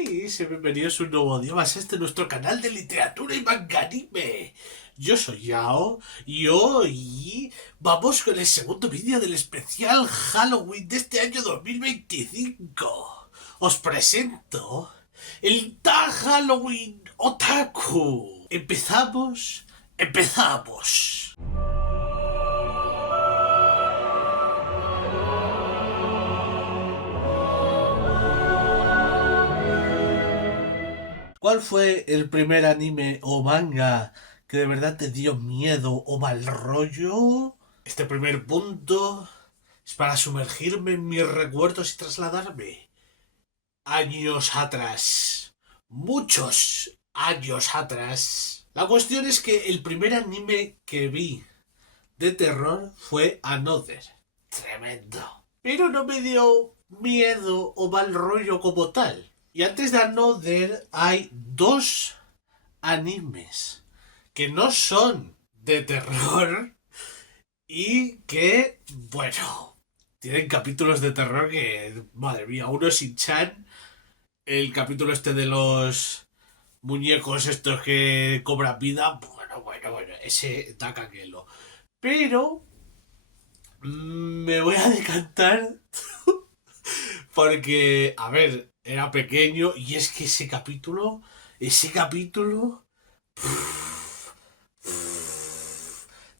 Bienvenidos a un nuevo día más a nuestro canal de literatura y manga anime. Yo soy Yao y hoy vamos con el segundo vídeo del especial Halloween de este año 2025. Os presento el Tag Halloween Otaku. Empezamos. ¿Cuál fue el primer anime o manga que de verdad te dio miedo o mal rollo? Este primer punto es para sumergirme en mis recuerdos y trasladarme años atrás. Muchos años atrás. La cuestión es que el primer anime que vi de terror fue Another. Tremendo. Pero no me dio miedo o mal rollo como tal. Y antes de Another hay dos animes que no son de terror y que, bueno, tienen capítulos de terror que, madre mía, uno es Shin-Chan, el capítulo este de los muñecos estos que cobran vida, bueno, ese da canguelo. Pero me voy a decantar porque, a ver, era pequeño y es que ese capítulo,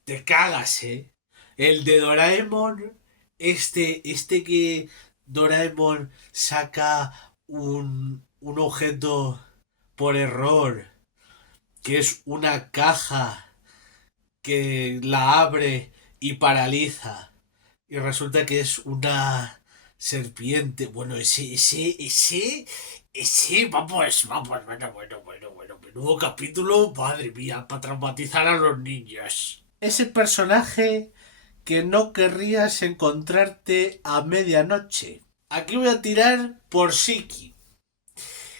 te cagas, ¿eh? El de Doraemon, este que Doraemon saca un objeto por error, que es una caja que la abre y paraliza. Y resulta que es una serpiente. Bueno, bueno. Menudo capítulo, madre mía, para traumatizar a los niños. Ese personaje que no querrías encontrarte a medianoche. Aquí voy a tirar por Shiki.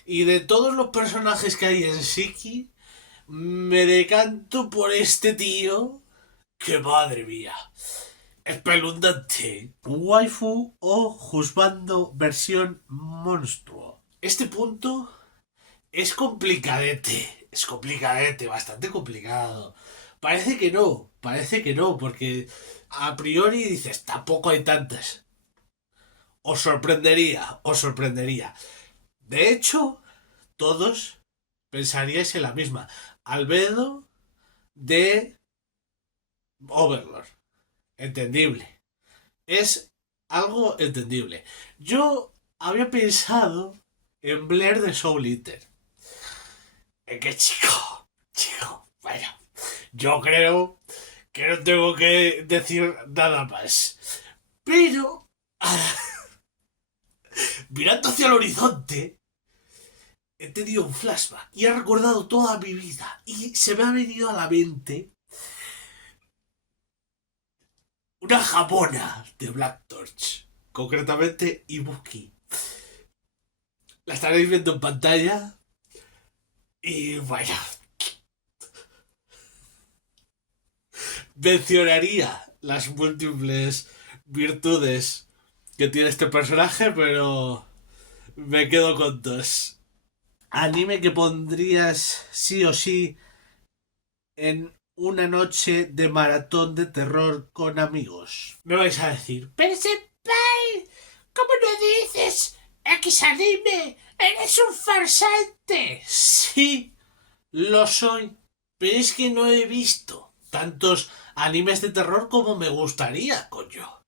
Y de todos los personajes que hay en Shiki, me decanto por este tío. Que madre mía. Espeluznante. Waifu o Juzbando versión monstruo. Este punto es complicadete. Es complicadete, bastante complicado. Parece que no, porque a priori dices, tampoco hay tantas. Os sorprendería. De hecho, todos pensaríais en la misma. Albedo de Overlord. Entendible. Es algo entendible. Yo había pensado en Blair de Soul Eater. Es que chico, bueno, yo creo que no tengo que decir nada más. Pero, mirando hacia el horizonte, he tenido un flashback y he recordado toda mi vida. Y se me ha venido a la mente una japona de Black Torch. Concretamente, Ibuki. La estaréis viendo en pantalla. Y bueno, mencionaría las múltiples virtudes que tiene este personaje, pero me quedo con dos. Anime que pondrías sí o sí en una noche de maratón de terror con amigos. Me vais a decir, pero senpai, ¿cómo no dices X anime? ¡Eres un farsante! Sí, lo soy. Pero es que no he visto tantos animes de terror como me gustaría, coño.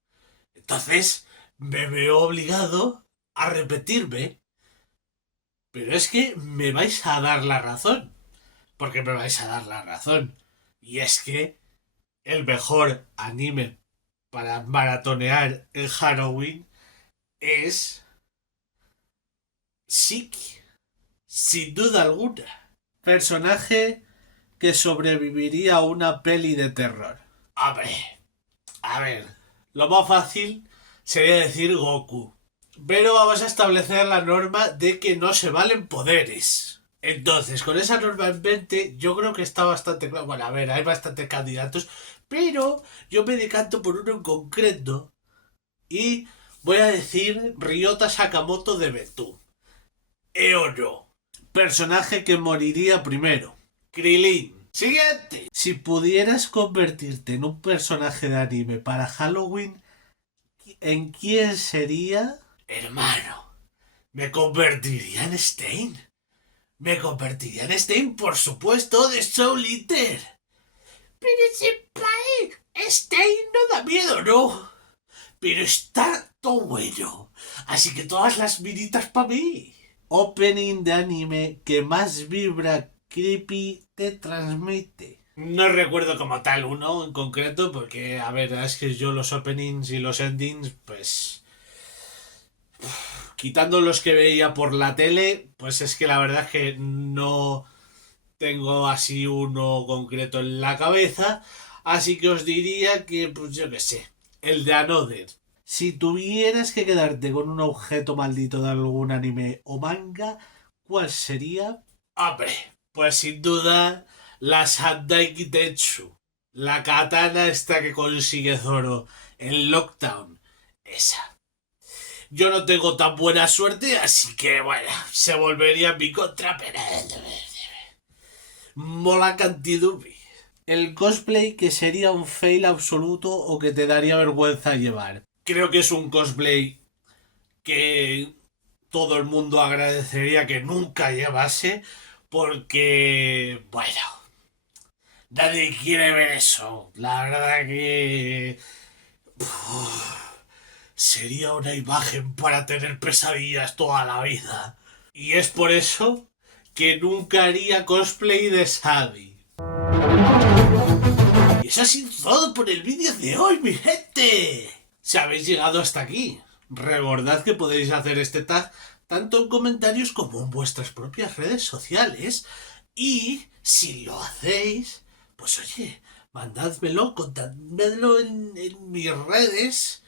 Entonces, me veo obligado a repetirme. Pero es que me vais a dar la razón. Porque me vais a dar la razón. Y es que el mejor anime para maratonear el Halloween es Shiki. Sin duda alguna. Personaje que sobreviviría a una peli de terror. A ver, lo más fácil sería decir Goku. Pero vamos a establecer la norma de que no se valen poderes. Entonces, con esa norma en mente, yo creo que está bastante claro. Bueno, a ver, hay bastantes candidatos, pero yo me decanto por uno en concreto y voy a decir Ryota Sakamoto de Betú. Eoro. Personaje que moriría primero. Krilin. Siguiente. Si pudieras convertirte en un personaje de anime para Halloween, ¿en quién sería? Hermano, me convertiría en Stein. Me convertiría en Stein, por supuesto, de Soul Eater. Pero senpai, Stein no da miedo, ¿no? Pero está todo bueno. Así que todas las minitas para mí. Opening de anime que más vibra creepy te transmite. No recuerdo como tal uno en concreto, porque, a ver, es que yo los openings y los endings, pues... Quitando los que veía por la tele, pues es que la verdad es que no tengo así uno concreto en la cabeza. Así que os diría que, pues yo qué sé, el de Another. Si tuvieras que quedarte con un objeto maldito de algún anime o manga, ¿cuál sería? Hombre, pues sin duda la Sandai Kitetsu. La katana esta que consigue Zoro en Lockdown. Esa. Yo no tengo tan buena suerte, así que bueno, se volvería en mi contra, pero... Mola cantidubi. El cosplay que sería un fail absoluto o que te daría vergüenza llevar. Creo que es un cosplay que todo el mundo agradecería que nunca llevase porque, bueno, nadie quiere ver eso. La verdad que... sería una imagen para tener pesadillas toda la vida. Y es por eso que nunca haría cosplay de Sadie. Y eso ha sido todo por el vídeo de hoy, mi gente. Si habéis llegado hasta aquí, recordad que podéis hacer este tag tanto en comentarios como en vuestras propias redes sociales. Y si lo hacéis, pues oye, mandádmelo, contádmelo en mis redes,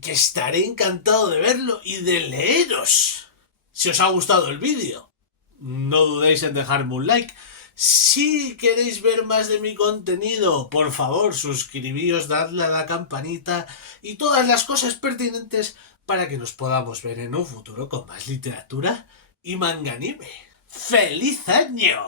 que estaré encantado de verlo y de leeros. Si os ha gustado el vídeo, no dudéis en dejarme un like. Si queréis ver más de mi contenido, por favor, suscribíos, dadle a la campanita y todas las cosas pertinentes para que nos podamos ver en un futuro con más literatura y manga anime. ¡Feliz año!